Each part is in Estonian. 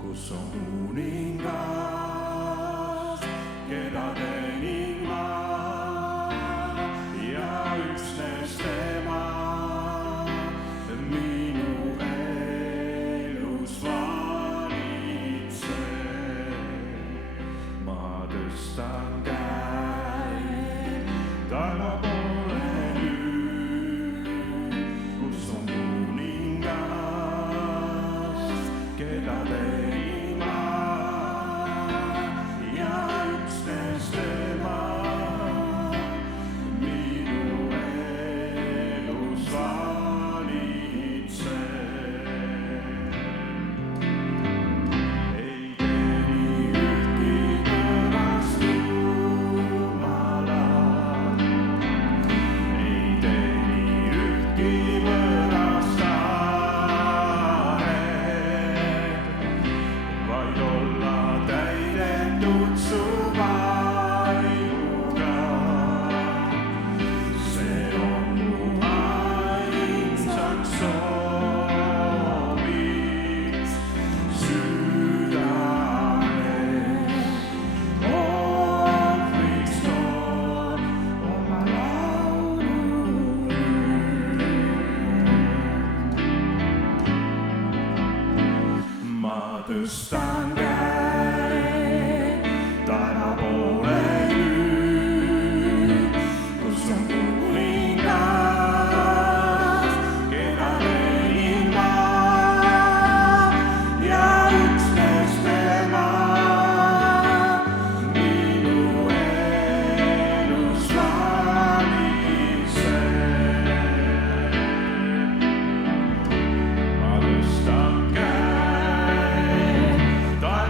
kus on kuningas, keda teenin ma ja üksnes tema minu elus valitseb. Ma tõstan käed taeva poole nüüd, kus on kuningas, keda teenin ma ja üksnes tema minu elus valitseb. Ei teeni ühtki võõrast jumalat, ei teeni ühtki võõrast tahet, vaid olla täidetud su vaimuga. See on mu ainsaks sooviks südames. Ohvriks toon oma laulu nüüd. Ma tõstan käed taeva poole nüüd, kus on kuningas, keda teenin ma ja üksnes tema minu elus valitseb. Ma tõstan käed taeva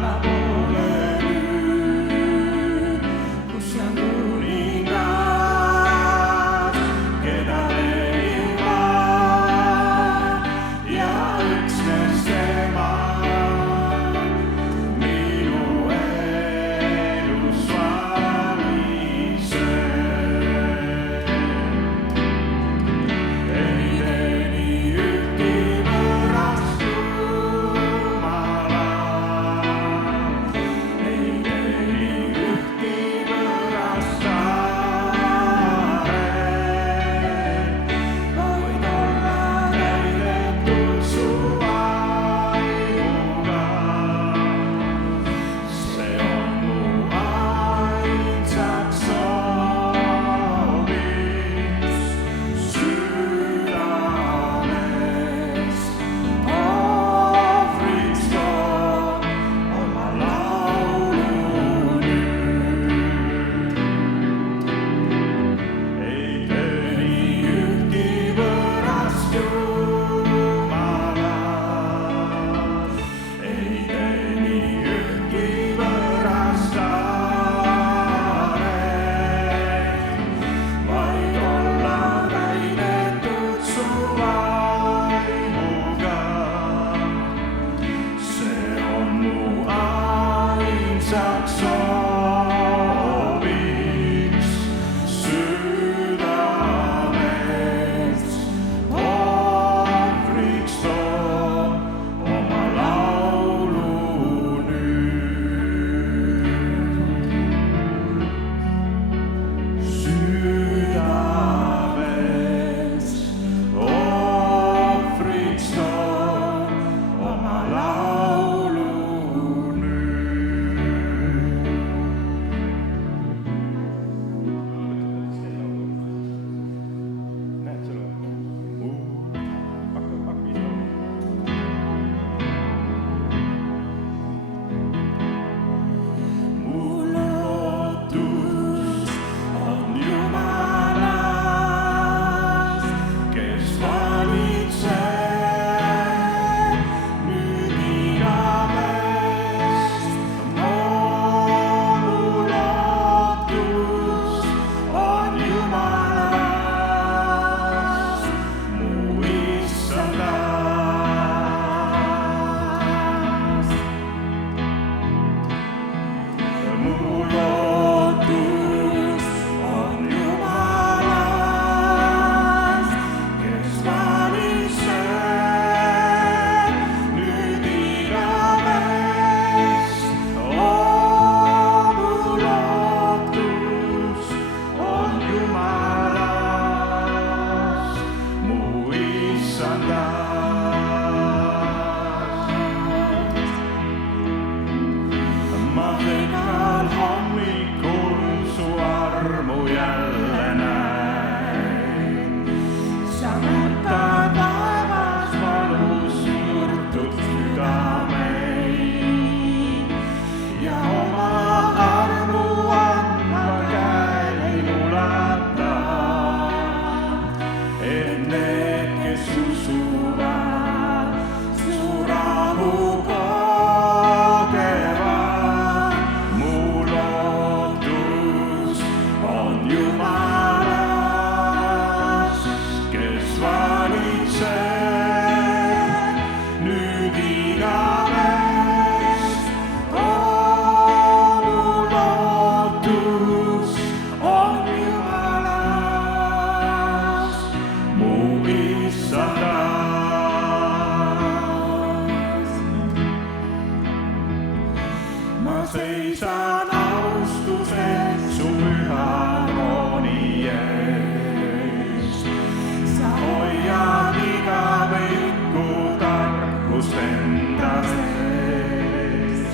kaotust enda sees.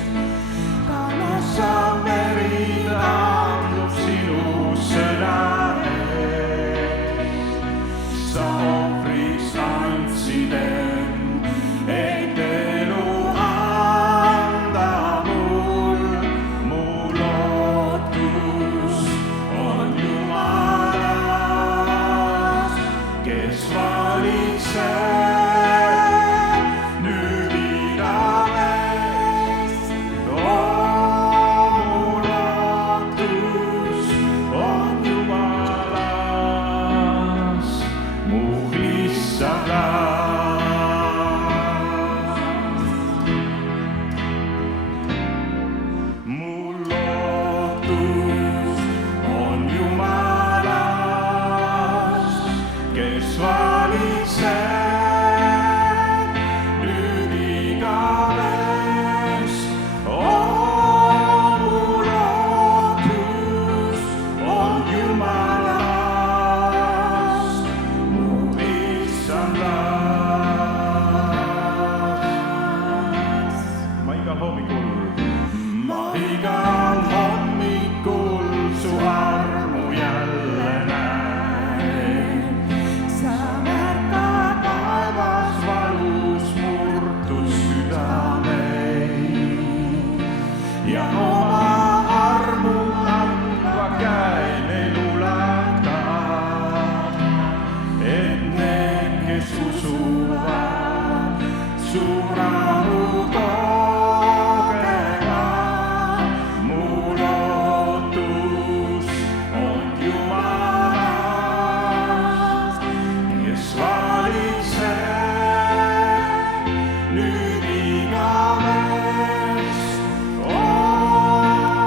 kannasav veri taandub sinu sõna eest. sa ohvriks andsid end, et elu anda mul. mu lootus on Jumalas, kes valitseb nüüd igavest. mu lootus on Jumalas, mu issandas. mu lootus on Jumalas, kes valitseb nüüd igavest. mu lootus on Jumalas, mu issandas. ma igal hommikul su armu jälle näen. sa märkad taevas valus murtud südameid ja oma armu andva käe neil ulatad, et need, kes usuvad, su rahu kogevad. mu lootus on Jumalas, kes valitseb nüüd igavest.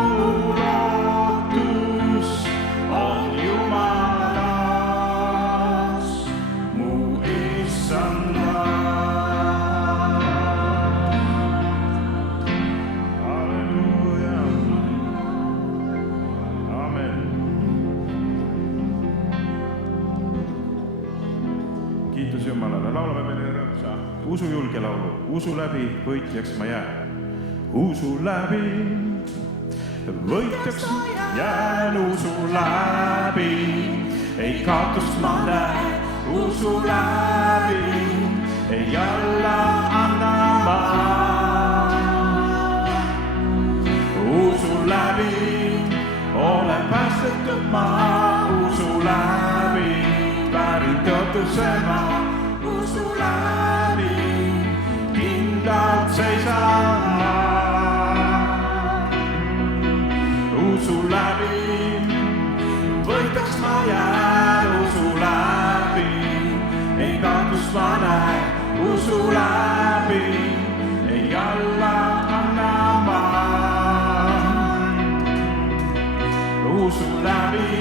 mu lootus on Jumalas, mu issandas. Halleluuja. Amen. kiitus Jumalale, laulame meile rõõmsa usujulge laulu. usu läbi võitjaks ma jään. usu läbi võitjaks jään, usu läbi ei kaotust ma näe. usu läbi ei alla anna ma. usu läbi olen päästetud ma, usu läbi väärin tõotuse ma. usu läbi kindlalt seisan ma. usu läbi võitjaks ma jään, usu läbi ei kaotust ma näe. usu läbi ei alla anna ma. usu läbi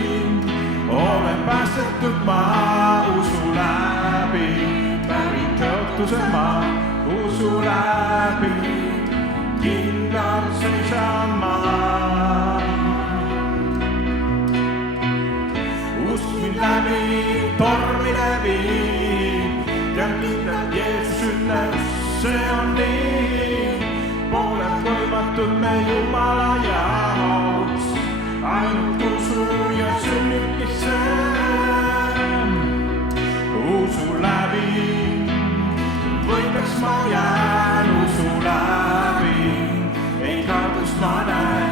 olen päästetud ma, usu läbi väärin tõotuse ma. usu läbi kindlalt seisan ma. usk mind läbi tormide viib, tean kindlalt Jeesus ütles, see on nii. pole võimatud me Jumala jaoks, ainult usu ja sünnitisse. usu läbi võitjaks ma jään, usu läbi ei kaotust ma näe.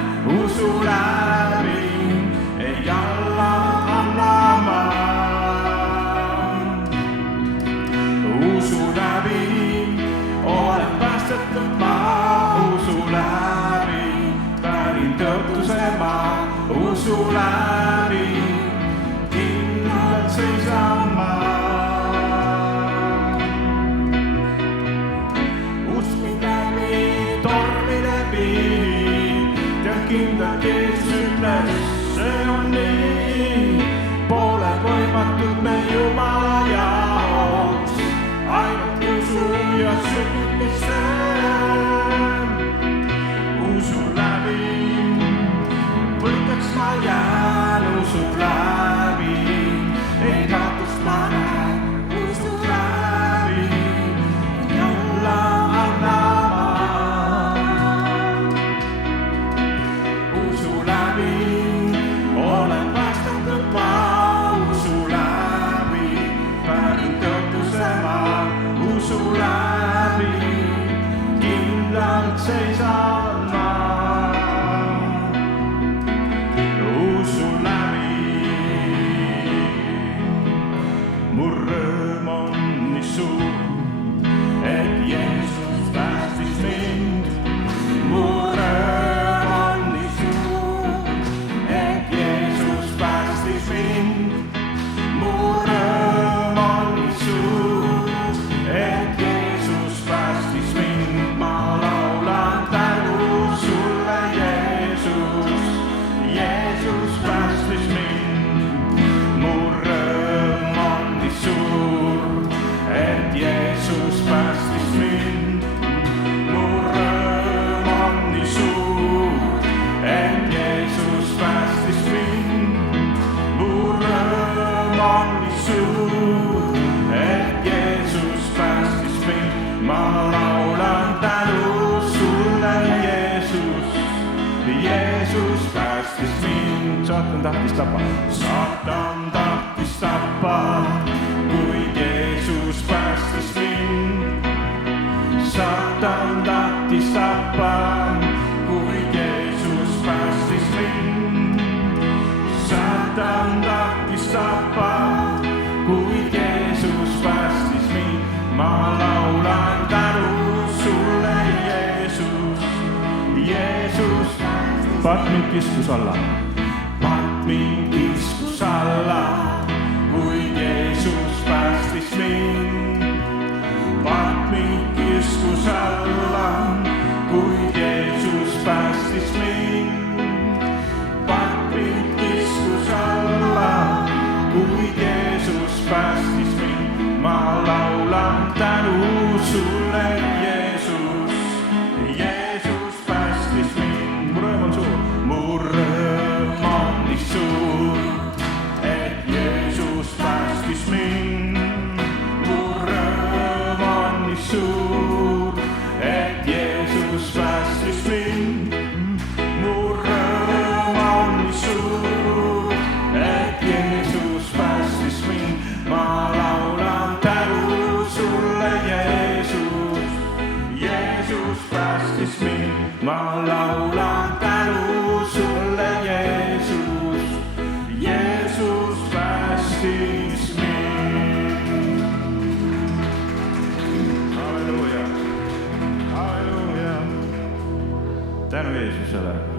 usu läbi ei alla anna ma. usu läbi olen päästetud ma, usu läbi väärin tõotuse ma. usu läbi kindlalt seisan ma. usk mind läbi tormide viib, tean kindlalt Jeesus ütles, see on nii. pole võimatud me Jumala jaoks, ainult usu ja sünnitisse. usu läbi võitjaks ma jään, usu läbi ei kaotust ma näe. usu läbi ei alla saatan tahtis tappa. Saatan tahtis tappa, kuid Jeesus päästis mind. Saatan tahtis tappa, kuid Jeesus päästis mind. Saatan tahtis tappa, kuid Jeesus päästis mind. Ma laulan tänu sulle, Jeesus. Jeesus Patmin kiskus alla. Patmin kiskus alla, kuid Jeesus päästis mind. Patmin kiskus alla, kuid Jeesus päästis mind. Patmin kiskus alla, kuid Jeesus päästis mind. Ma laulan tänu sulle, Jeesus. Jeesus päästis mind. Mu rõõm on suur. Mu rõõm on nii suur, et Jeesus päästis mind. Mu rõõm on nii suur, et Jeesus päästis mind. Mu rõõm on nii suur, et Jeesus päästis mind. Ma laulan tänu sulle, Jeesus. Jeesus päästis mind. Ma laulan tänu sulle, Jeesus. Jeesus päästis mind. Halleluuja. Halleluuja. Tänu Jeesusele.